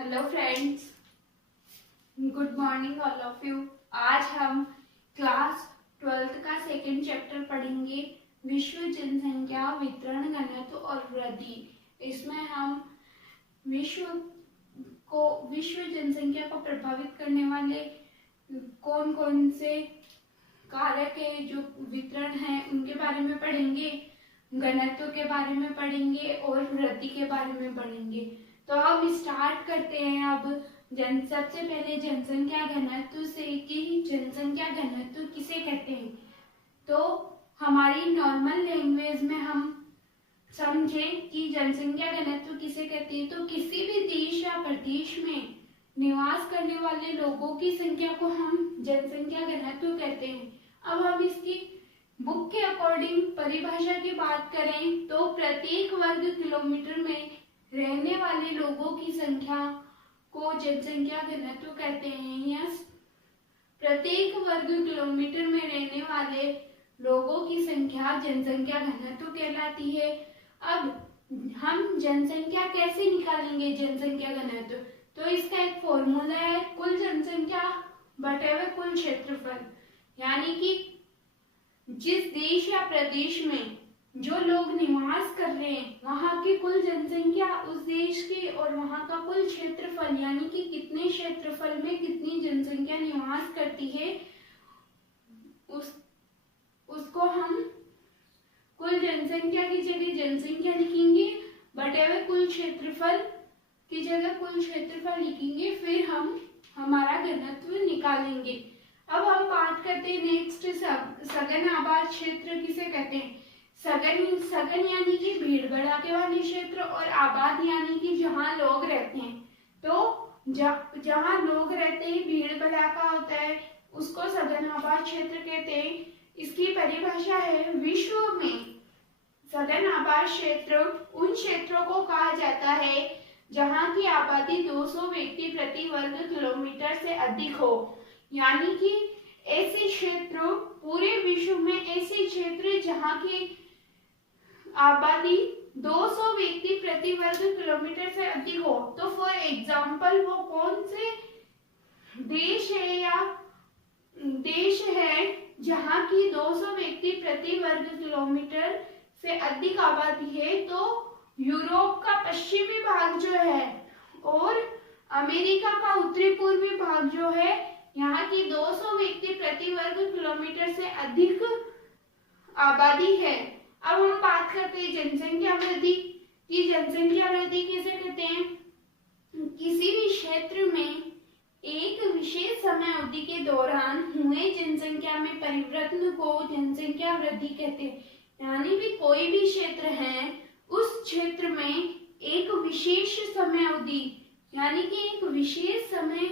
Hello friends, good morning all of you. आज हम class 12th का सेकेंड चैप्टर पढ़ेंगे, विश्व जनसंख्या वितरण घनत्व और वृद्धि। इसमें हम विश्व जनसंख्या को प्रभावित करने वाले कौन कौन से कारक है जो वितरण है उनके बारे में पढ़ेंगे, घनत्व के बारे में पढ़ेंगे और वृद्धि के बारे में पढ़ेंगे। तो हम स्टार्ट करते हैं अब सबसे पहले जनसंख्या घनत्व से कि जनसंख्या घनत्व किसे कहते हैं। तो हमारी नॉर्मल लैंग्वेज में हम समझें कि जनसंख्या घनत्व किसे कहते हैं, तो किसी भी देश या प्रदेश में निवास करने वाले लोगों की संख्या को हम जनसंख्या घनत्व कहते हैं। अब हम इसकी बुक के अकॉर्डिंग परिभाषा की बात करें तो प्रत्येक वर्ग किलोमीटर में रहने वाले लोगों की संख्या को जनसंख्या घनत्व कहते हैं। यस, प्रत्येक वर्ग किलोमीटर में रहने वाले लोगों की संख्या जनसंख्या घनत्व कहलाती है। अब हम जनसंख्या कैसे निकालेंगे जनसंख्या घनत्व, तो इसका एक फॉर्मूला है, कुल जनसंख्या बटे हुए कुल क्षेत्रफल। यानी कि जिस देश या प्रदेश में जो लोग निवास कर रहे हैं वहां की कुल जनसंख्या उस देश की और वहां का कुल क्षेत्रफल, यानी कि कितने क्षेत्रफल में कितनी जनसंख्या निवास करती है, उसको हम कुल जनसंख्या की जगह जनसंख्या लिखेंगे, बटे हुए कुल क्षेत्रफल की जगह कुल क्षेत्रफल लिखेंगे, फिर हम हमारा घनत्व निकालेंगे। अब हम बात करते हैं नेक्स्ट, सघन आबाद क्षेत्र किसे कहते हैं। सघन यानी कि भीड़ भड़ाके वाले क्षेत्र और आबाद यानी कि जहाँ लोग रहते हैं। तो जहाँ लोग रहते हैं, भीड़ भड़ाका होता है, उसको सघन आबाद क्षेत्र कहते हैं। इसकी परिभाषा है, विश्व में सघन आबाद क्षेत्र उन क्षेत्रों को कहा जाता है जहाँ की आबादी 200 व्यक्ति प्रति वर्ग किलोमीटर से अधिक हो। यानी कि ऐसे क्षेत्र, पूरे विश्व में ऐसे क्षेत्र जहाँ की आबादी 200 व्यक्ति प्रति वर्ग किलोमीटर से अधिक हो। तो फॉर एग्जाम्पल वो कौन से देश है जहाँ की 200 व्यक्ति प्रति वर्ग किलोमीटर से अधिक आबादी है, तो यूरोप का पश्चिमी भाग जो है और अमेरिका का उत्तरी पूर्वी भाग जो है, यहाँ की 200 व्यक्ति प्रति वर्ग किलोमीटर से अधिक आबादी है। अब हम बात करते हैं जनसंख्या वृद्धि की। जनसंख्या वृद्धि किसे कहते हैं, किसी भी क्षेत्र में एक विशेष समय अवधि के दौरान हुए जनसंख्या में परिवर्तन को जनसंख्या वृद्धि कहते हैं। यानी भी कोई भी क्षेत्र है, उस क्षेत्र में एक विशेष समय अवधि यानी कि एक विशेष समय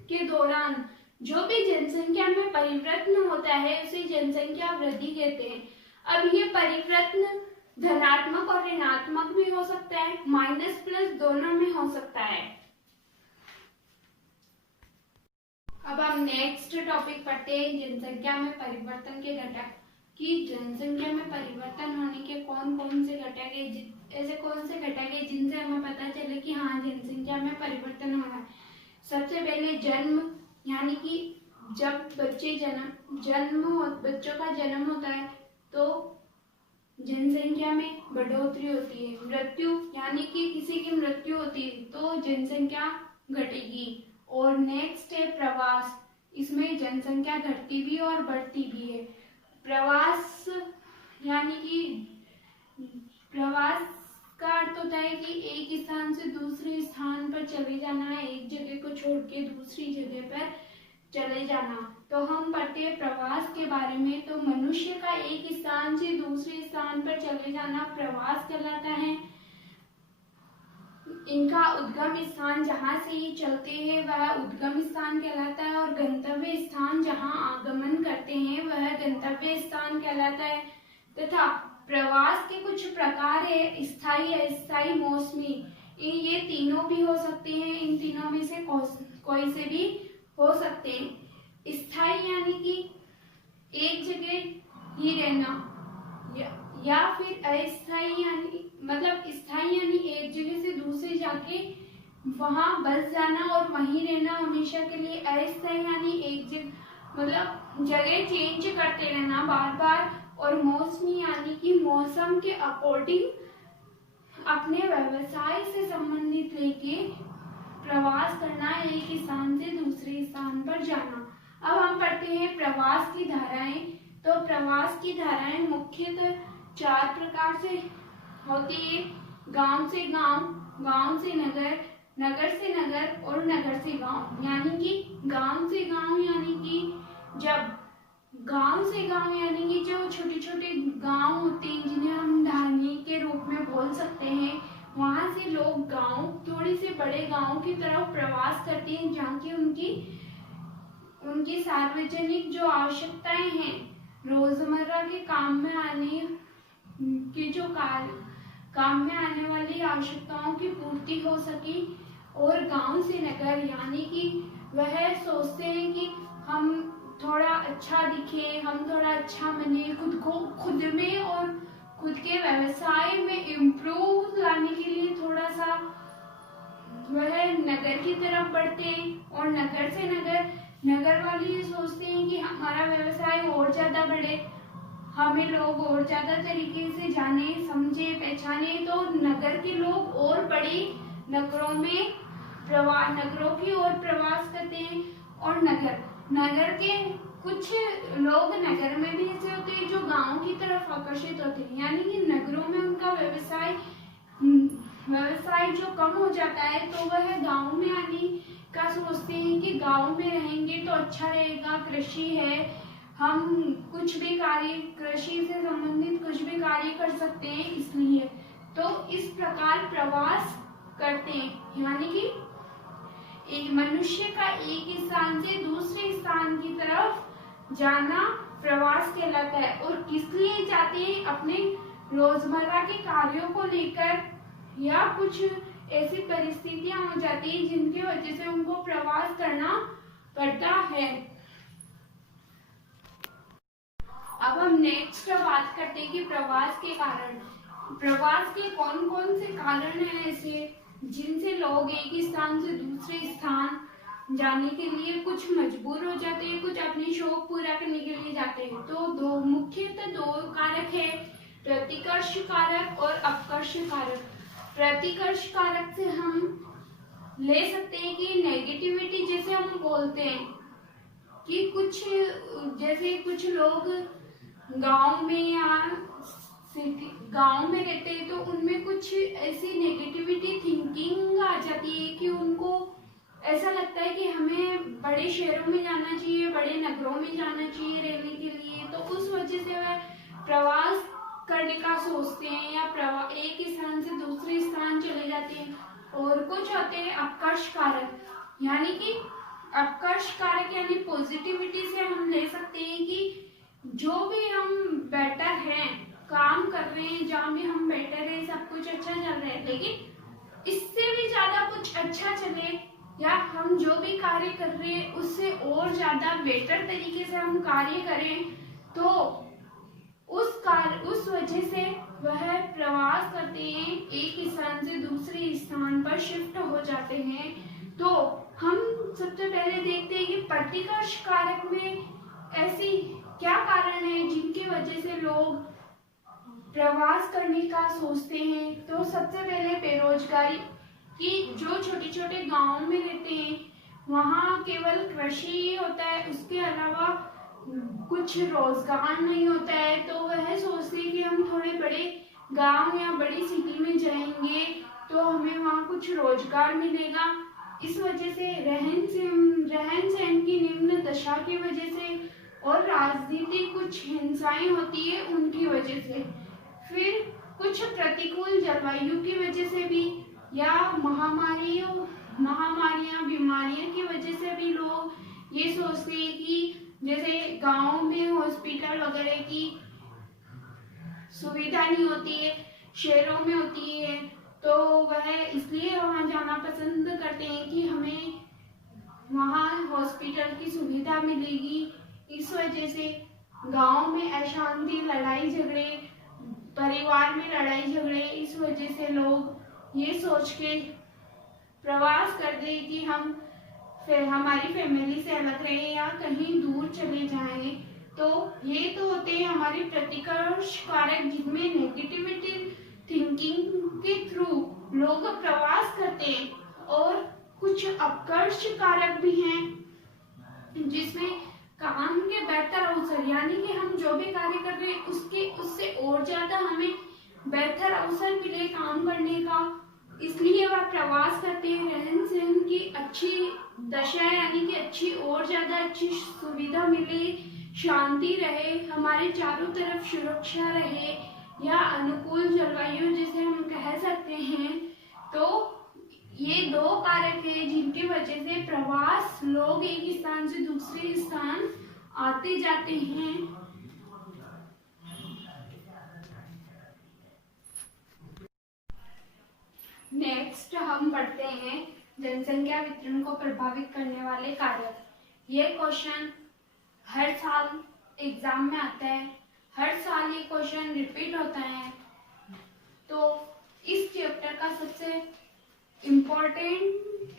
के दौरान जो भी जनसंख्या में परिवर्तन होता है उसे जनसंख्या वृद्धि कहते हैं। अब ये परिवर्तन धनात्मक और ऋणात्मक भी हो सकता है, माइनस प्लस दोनों में हो सकता है। अब हम नेक्स्ट टॉपिक पढ़ते हैं, जनसंख्या में परिवर्तन के घटक। कि जनसंख्या में परिवर्तन होने के कौन कौन से घटक है, ऐसे कौन से घटक है जिनसे हमें पता चले कि हाँ जनसंख्या में परिवर्तन हो रहा है। सबसे पहले जन्म, यानी कि जब बच्चों का जन्म होता है तो जनसंख्या में बढ़ोतरी होती है। मृत्यु, यानी कि किसी की मृत्यु होती है तो जनसंख्या घटेगी। और नेक्स्ट है प्रवास, इसमें जनसंख्या घटती भी और बढ़ती भी है। प्रवास यानी कि प्रवास का अर्थ होता है कि एक स्थान से दूसरे स्थान पर चले जाना, एक जगह को छोड़ के दूसरी जगह पर चले जाना। तो हम पढ़ते हैं प्रवास के बारे में, तो मनुष्य का एक स्थान से दूसरे स्थान पर चले जाना प्रवास कहलाता है। इनका उद्गम स्थान जहाँ से ये चलते हैं वह उद्गम स्थान कहलाता है, और गंतव्य स्थान जहाँ आगमन करते हैं वह गंतव्य स्थान कहलाता है। तथा प्रवास के कुछ प्रकार है, स्थायी, अस्थायी, मौसमी। ये तीनों भी हो सकते हैं, इन तीनों में से कोई से भी हो सकते हैं। स्थायी यानी कि एक जगह ही रहना, या फिर अस्थायी यानी मतलब स्थायी यानी एक जगह से दूसरी जाके वहां बस जाना और वहीं रहना हमेशा के लिए, ऐसा यानी एक जगह मतलब जगह चेंज करते रहना बार बार। और मौसमी यानी कि मौसम के अकॉर्डिंग अपने व्यवसाय से संबंधित लेके प्रवास करना, एक स्थान से दूसरे स्थान पर जाना। अब हम पढ़ते हैं प्रवास की धाराएं। तो प्रवास की धाराएं मुख्यतः 4 प्रकार से होती है। गांव से गांव, गांव से नगर, नगर से नगर और नगर से गांव। यानी कि गांव से गांव यानी कि जब गांव से गांव यानी कि जो छोटे छोटे गांव होते हैं जिन्हें हम ढाणी के रूप में बोल सकते हैं, वहां से लोग गांव थोड़े से बड़े गांव की तरफ प्रवास करते हैं जहाँ की उनकी सार्वजनिक जो आवश्यकताएं हैं, रोजमर्रा के काम में आने की जो काम में आने वाली आवश्यकताओं की पूर्ति हो सके। और गांव से नगर यानी कि वह सोचते हैं कि हम थोड़ा अच्छा दिखे, हम थोड़ा अच्छा बने, खुद को खुद में और खुद के व्यवसाय में इम्प्रूव लाने के लिए थोड़ा सा वह नगर की तरफ बढ़ते हैं। और नगर से नगर वाले ये सोचते हैं कि हमारा व्यवसाय और ज्यादा बढ़े, हमें लोग और ज्यादा तरीके से जाने समझे पहचाने। तो नगर के लोग और बड़े नगरों की ओर प्रवास करते हैं। और नगर के कुछ लोग नगर में भी ऐसे होते हैं जो गांव की तरफ आकर्षित होते हैं, यानी कि नगरों में उनका व्यवसाय जो कम हो जाता है तो वह गांव में आने का सोचते हैं कि गांव में रहेंगे तो अच्छा रहेगा, कृषि है, हम कुछ भी कार्य कृषि से संबंधित कुछ भी कार्य कर सकते हैं, इसलिए तो इस प्रकार प्रवास करते हैं। यानी कि एक मनुष्य का एक स्थान से दूसरे स्थान की तरफ जाना प्रवास कहलाता है। और किस लिए जाते हैं? अपने रोजमर्रा के कार्यों को लेकर, या कुछ ऐसी परिस्थितियां हो जाती है जिनकी वजह से उनको प्रवास करना पड़ता है। अब हम नेक्स्ट बात करते हैं कि प्रवास के कारण। प्रवास के कौन कौन से कारण हैं ऐसे जिनसे लोग एक स्थान से दूसरे स्थान जाने के लिए कुछ मजबूर हो जाते हैं, कुछ अपने शौक पूरा करने के लिए जाते हैं। तो मुख्यतः 2 कारक है, प्रतिकर्ष कारक और अपकर्ष कारक। प्रतिकर्ष कारक से हम ले सकते हैं कि नेगेटिविटी, जैसे हम बोलते हैं कि कुछ लोग गांव में रहते हैं तो उनमें कुछ ऐसी नेगेटिविटी थिंकिंग आ जाती है कि उनको ऐसा लगता है कि हमें बड़े शहरों में जाना चाहिए, बड़े नगरों में जाना चाहिए रहने के लिए। तो उस वजह से वह प्रवास करने का सोचते हैं या एक स्थान से दूसरे स्थान चले जाते हैं। और कुछ होते हैं अपकर्ष कारक, यानी कि अपकर्ष कारक यानी पॉजिटिविटी से हम ले सकते हैं कि जो भी हम बेटर हैं, काम कर रहे हैं, जहाँ भी हम बेटर हैं, सब कुछ अच्छा चल रहा है, लेकिन इससे भी ज्यादा कुछ अच्छा चले या हम जो भी कार्य कर रहे हैं उससे और ज्यादा बेटर तरीके से हम कार्य करें, तो उस वजह से वह प्रवास करते हैं, एक स्थान से दूसरे स्थान पर शिफ्ट हो जाते हैं। तो हम सबसे पहले देखते हैं कि प्रतिकर्ष कारक में ऐसी क्या कारण है जिनकी वजह से लोग प्रवास करने का सोचते हैं। तो सबसे पहले बेरोजगारी, कि जो छोटे छोटे गांव में रहते हैं वहाँ केवल कृषि होता है, उसके अलावा कुछ रोजगार नहीं होता है। तो वह सोचते हैं कि हम थोड़े बड़े गांव या बड़ी सिटी में जाएंगे तो हमें वहाँ कुछ रोजगार मिलेगा। इस वजह से रहन सहन की निम्न दशा की वजह से और राजनीतिक कुछ हिंसाएं होती है उनकी वजह से, फिर कुछ प्रतिकूल जलवायु की वजह से भी, या महामारियां बीमारियों की वजह से भी लोग ये सोचते हैं कि जैसे गांव में हॉस्पिटल वगैरह की सुविधा नहीं होती है, शहरों में होती है, तो वह इसलिए वहां जाना पसंद करते हैं कि हमें वहां हॉस्पिटल की सुविधा मिलेगी। इस वजह से गांव में अशांति, लड़ाई झगड़े, परिवार में लड़ाई झगड़े, इस वजह से लोग ये सोच के प्रवास कर दे, कि हम फिर हमारी फैमिली से अलग रहे या कहीं दूर चले जाएं, तो ये तो होते हैं हमारे प्रतिकर्ष कारक, जिनमें नेगेटिविटी थिंकिंग के थ्रू लोग प्रवास करते हैं। और कुछ अपकर्ष कारक भी हैं, जिसमें काम के बेहतर अवसर, यानी कि हम जो भी कार्य कर रहे हैं उससे और ज्यादा हमें बेहतर अवसर मिले काम करने का, इसलिए वह प्रवास करते हैं। रहन सहन की अच्छी दशा, यानी कि अच्छी और ज्यादा अच्छी सुविधा मिले, शांति रहे, हमारे चारों तरफ सुरक्षा रहे, या अनुकूल जलवायु जिसे हम कह सकते हैं। तो ये दो कारक है जिनकी वजह से प्रवास, लोग एक स्थान से दूसरे स्थान आते जाते हैं। नेक्स्ट हम पढ़ते हैं जनसंख्या वितरण को प्रभावित करने वाले कारक। ये क्वेश्चन हर साल एग्जाम में आता है, हर साल ये क्वेश्चन रिपीट होता है। तो इस चैप्टर का सबसे इम्पोर्टेंट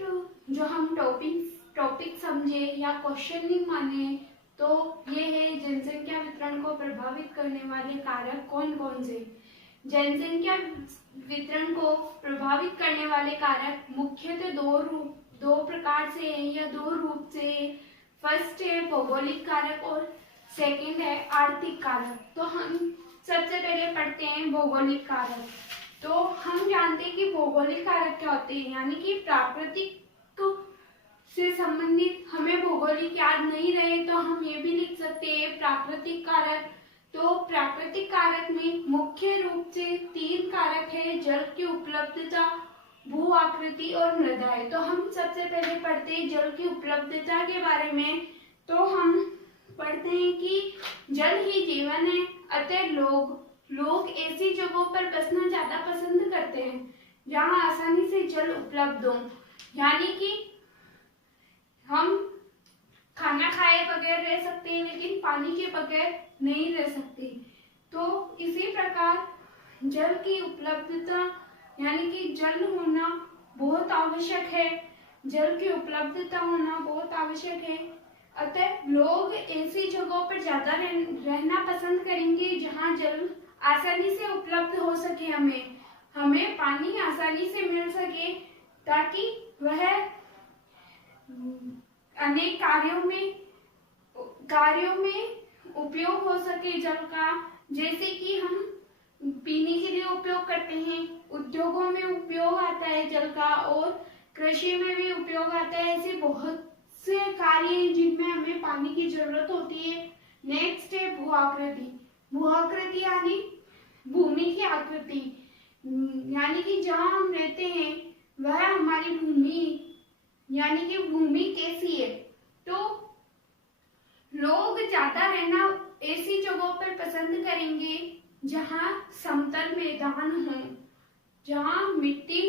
जो हम टॉपिक समझे या क्वेश्चन नहीं माने, तो ये है जनसंख्या वितरण को प्रभावित करने वाले कारक कौन कौन से। जनसंख्या वितरण को प्रभावित करने वाले कारक मुख्यतः दो प्रकार से है या दो रूप से है। फर्स्ट है भौगोलिक कारक और सेकंड है आर्थिक कारक। तो हम सबसे पहले पढ़ते हैं भौगोलिक कारक। तो हम जानते हैं कि भौगोलिक कारक क्या होते हैं, यानी कि प्राकृतिक से संबंधित, हमें भौगोलिक याद नहीं रहे तो हम ये भी लिख सकते हैं प्राकृतिक कारक। तो प्राकृतिक कारक में मुख्य रूप से 3 कारक है, जल की उपलब्धता, भू आकृति और मृदाएं। तो हम सबसे पहले पढ़ते हैं जल की उपलब्धता के बारे में। तो हम पढ़ते हैं कि जल ही जीवन है, अतः लोग ऐसी जगहों पर बसना ज्यादा पसंद करते हैं जहां आसानी से जल उपलब्ध हो, यानी कि हम खाना खाए बगैर रह सकते हैं लेकिन पानी के बगैर नहीं रह सकते। तो इसी प्रकार जल की उपलब्धता, यानी कि जल होना बहुत आवश्यक है, जल की उपलब्धता होना बहुत आवश्यक है। अतः लोग ऐसी जगहों पर ज्यादा रहना पसंद करेंगे जहां जल आसानी से उपलब्ध हो सके, हमें पानी आसानी से मिल सके, ताकि वह अनेक कार्यों में उपयोग हो सके जल का। जैसे कि हम पीने के लिए उपयोग करते हैं, उद्योगों में उपयोग आता है जल का, और कृषि में भी उपयोग आता है। ऐसे बहुत से कार्य हैं जिनमें हमें पानी की जरूरत होती है। नेक्स्ट है भू आकृति। भू आकृति यानी भूमि की आकृति, यानी कि जहाँ हम रहते हैं वह हमारी भूमि, यानी कि भूमि कैसी है। तो लोग ज्यादा रहना ऐसी जगहों पर पसंद करेंगे जहाँ समतल मैदान हो, जहाँ मिट्टी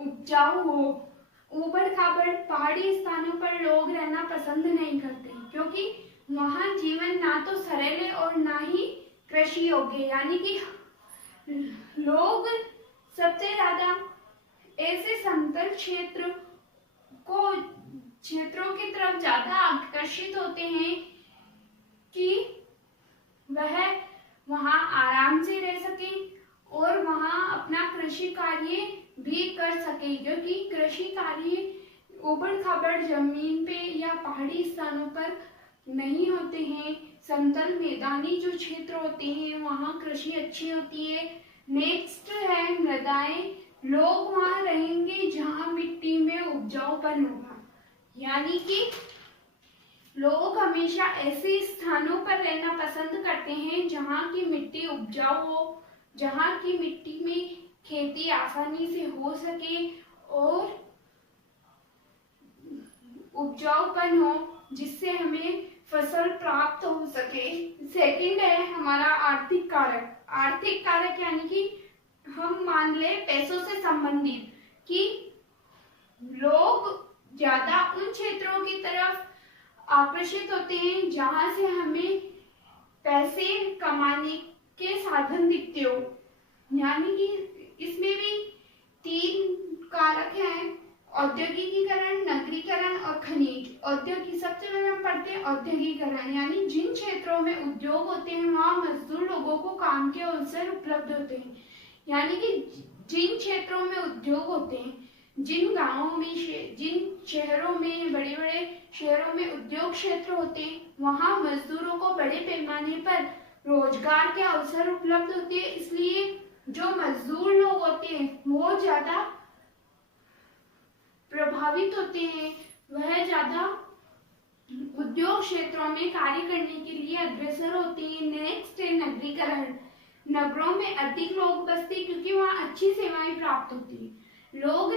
उपजाऊ हो। ऊबड़ खाबड़ पहाड़ी स्थानों पर लोग रहना पसंद नहीं करते, क्योंकि वहाँ जीवन ना तो सरल है और ना ही कृषि योग्य, यानी कि लोग सबसे ज्यादा ऐसे समतल क्षेत्रों की तरफ ज्यादा आकर्षित होते हैं कि वह वहां आराम से रह सके और वहां अपना कृषि कार्य भी कर सके, क्योंकि कृषि कार्य ऊबड़ खाबड़ जमीन पे या पहाड़ी स्थानों पर नहीं होते हैं। समतल मैदानी जो क्षेत्र होते हैं वहां कृषि अच्छी होती है। नेक्स्ट है मृदाएं। लोग वहां रहेंगे जहां मिट्टी में उपजाऊपन होगा, यानी कि लोग हमेशा ऐसे स्थानों पर रहना पसंद करते हैं जहां की मिट्टी उपजाऊ हो, जहां की मिट्टी में खेती आसानी से हो सके और उपजाऊपन हो, जिससे हमें फसल प्राप्त हो सके। सेकंड है हमारा आर्थिक कारक। आर्थिक कारक यानी कि हम मान ले पैसों से संबंधित, कि लोग ज्यादा उन क्षेत्रों की तरफ आकर्षित होते हैं जहां से हमें पैसे कमाने के साधन दिखते हो, यानी कि इसमें भी 3 कारक हैं औद्योगिकीकरण, नगरीकरण और खनिज। औद्योगिक, सबसे पहले हम पढ़ते हैं औद्योगिकीकरण, यानी जिन क्षेत्रों में उद्योग होते हैं वहाँ मजदूर लोगों को काम के अवसर उपलब्ध होते हैं। यानी कि जिन क्षेत्रों में उद्योग होते हैं, जिन गांवों में, जिन शहरों में, बड़े बड़े शहरों में उद्योग क्षेत्र होते हैं वहाँ मजदूरों को बड़े पैमाने पर रोजगार के अवसर उपलब्ध होते हैं। इसलिए जो मजदूर लोग होते हैं वो ज्यादा प्रभावित होते हैं, वह ज्यादा उद्योग क्षेत्रों में कार्य करने के लिए अग्रसर होते हैं। नेक्स्ट है नगरीकरण। नगरों में अधिक लोग बसते हैं क्योंकि वहाँ अच्छी सेवाएं प्राप्त होती है। लोग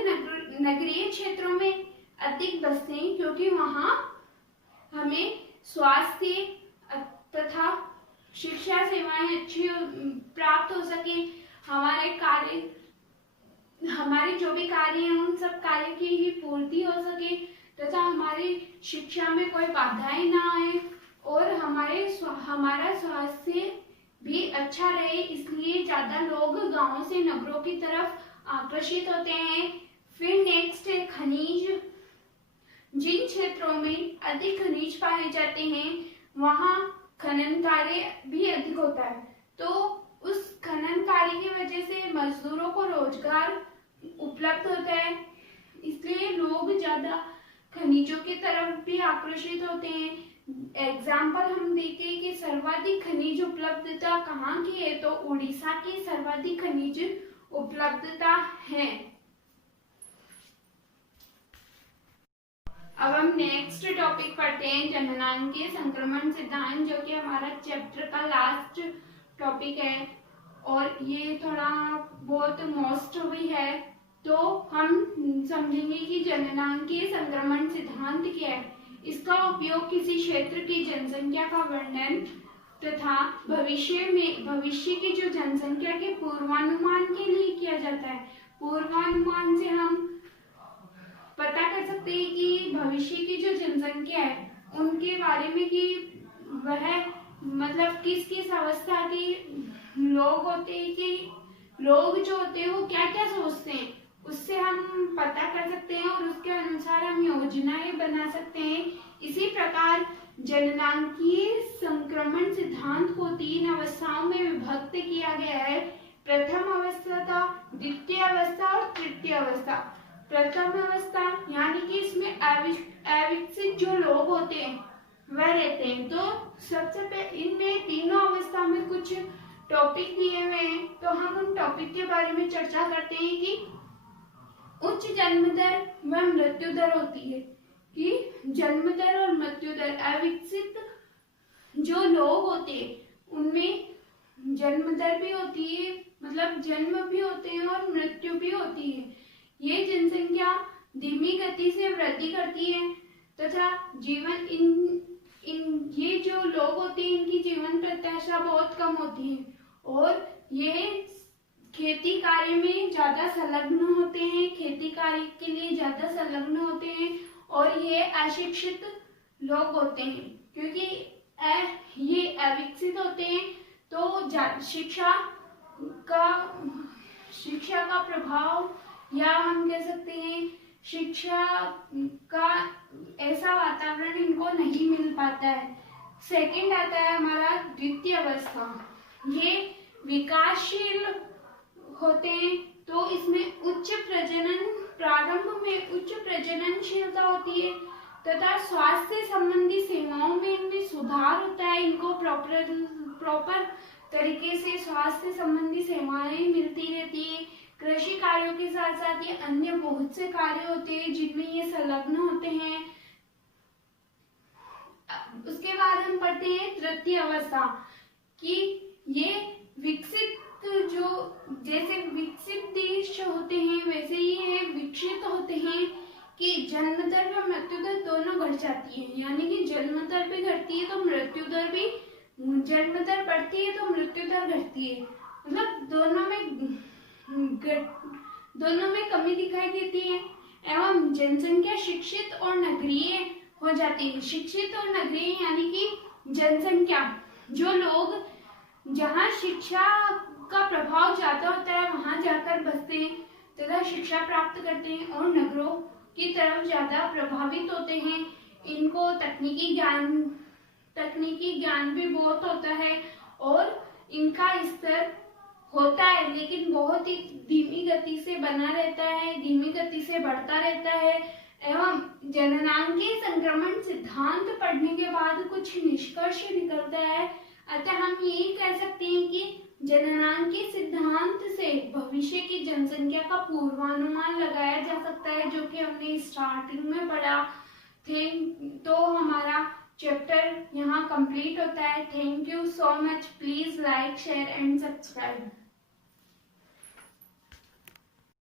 नगरीय क्षेत्रों में अधिक बसते हैं क्योंकि वहाँ हमें स्वास्थ्य तथा शिक्षा सेवाएं अच्छी प्राप्त हो सके, हमारे जो भी कार्य हैं उन सब कार्य की ही पूर्ति हो सके तथा हमारी शिक्षा में कोई बाधाएं ना आए और हमारा स्वास्थ्य भी अच्छा रहे। इसलिए ज्यादा लोग गांवों से नगरों की तरफ आकर्षित होते हैं। फिर नेक्स्ट है खनिज। जिन क्षेत्रों में अधिक खनिज पाए जाते हैं वहाँ खनन कार्य भी अधिक होता है, तो उस खनन कार्य की वजह से मजदूरों को रोजगार उपलब्ध होता है। इसलिए लोग ज्यादा खनिजों की तरफ भी आकर्षित होते हैं। एग्जाम्पल हम देखें कि सर्वाधिक खनिज उपलब्धता कहाँ की है, तो उड़ीसा की सर्वाधिक खनिज उपलब्धता है। अब हम नेक्स्ट टॉपिक पढ़ते हैं जननांगीय संक्रमण सिद्धांत, जो कि हमारा चैप्टर का लास्ट टॉपिक है और ये थोड़ा बहुत मोस्ट भी है। तो हम समझेंगे कि जननांगीय संक्रमण सिद्धांत क्या है। इसका उपयोग किसी क्षेत्र की जनसंख्या का वर्णन तथा भविष्य की जो जनसंख्या के पूर्वानुमान के लिए किया जाता है। पूर्वानुमान से हम पता कर सकते हैं कि भविष्य की जो जनसंख्या है उनके बारे में कि वह मतलब किस किस अवस्था के लोग होते हैं, कि लोग जो होते हैं वो क्या क्या सोचते हैं, उससे हम पता कर सकते हैं और उसके अनुसार हम योजनाएं बना सकते हैं। इसी प्रकार जननांगीय संक्रमण सिद्धांत को 3 अवस्थाओं में विभक्त किया गया है। प्रथम अवस्था, द्वितीय अवस्था और तृतीय अवस्था। प्रथम अवस्था यानी कि इसमें अविकसित जो लोग होते हैं वह रहते हैं। तो सबसे पहले इनमें तीनों अवस्था में कुछ टॉपिक दिए हुए हैं, तो हम उन टॉपिक के बारे में चर्चा करते हैं कि उच्च जन्म दर व मृत्यु दर होती है, कि जन्म दर और मृत्यु दर। अविकसित जो लोग होते हैं उनमें जन्म दर भी होती है, मतलब जन्म भी होते हैं और मृत्यु भी होती है। ये जनसंख्या धीमी गति से वृद्धि करती है तथा जीवन ये जो लोग होते हैं इनकी जीवन प्रत्याशा बहुत कम होती है और ये खेती कार्य में ज्यादा संलग्न होते हैं, खेती कार्य के लिए ज्यादा संलग्न होते हैं और ये अशिक्षित लोग होते हैं क्योंकि ये अविकसित होते हैं। तो शिक्षा का प्रभाव, या हम कह सकते हैं शिक्षा का ऐसा वातावरण इनको नहीं मिल पाता है। सेकंड आता है हमारा द्वितीय अवस्था। ये विकासशील होते हैं, तो इसमें उच्च प्रजनन, प्रारंभ में उच्च प्रजननशीलता होती है तथा स्वास्थ्य संबंधी सेवाओं में इनमें सुधार होता है। इनको प्रॉपर तरीके से स्वास्थ्य संबंधी सेवाएं मिलती रहती है। कृषि कार्यों के साथ साथ ये अन्य बहुत से कार्य होते हैं जिनमें ये संलग्न होते हैं। उसके बाद हम पढ़ते हैं तृतीय अवस्था, कि ये विकसित, जो जैसे विकसित देश होते हैं वैसे ही ये विकसित होते हैं कि जन्म दर व मृत्यु दर दोनों घट जाती है। यानी कि जन्म दर भी घटती है तो मृत्यु दर भी, जन्म दर बढ़ती है तो मृत्यु दर घटती है, मतलब दोनों में कमी दिखाई देती है। एवं जनसंख्या शिक्षित और नगरीय हो जाती है। शिक्षित और नगरीय यानी कि जनसंख्या, जो लोग जहाँ शिक्षा का प्रभाव ज्यादा होता है वहां जाकर बसते हैं तथा शिक्षा प्राप्त करते हैं, और नगरों की तरफ ज़्यादा प्रभावित होते हैं। इनको तकनीकी ज्ञान भी बहुत होता है और इनका स्तर होता है, लेकिन बहुत ही धीमी गति से बना रहता है, धीमी गति से बढ़ता रहता है। एवं जननांगीय संक्रमण सिद्धांत पढ़ने के बाद कुछ निष्कर्ष निकलता है। अतः हम यही कह सकते हैं कि जननांगीय सिद्धांत से भविष्य की जनसंख्या का पूर्वानुमान लगाया जा सकता है, जो कि हमने स्टार्टिंग में पढ़ा थे। तो हमारा चैप्टर यहाँ कंप्लीट होता है। Thank you so much. Please like, share and subscribe.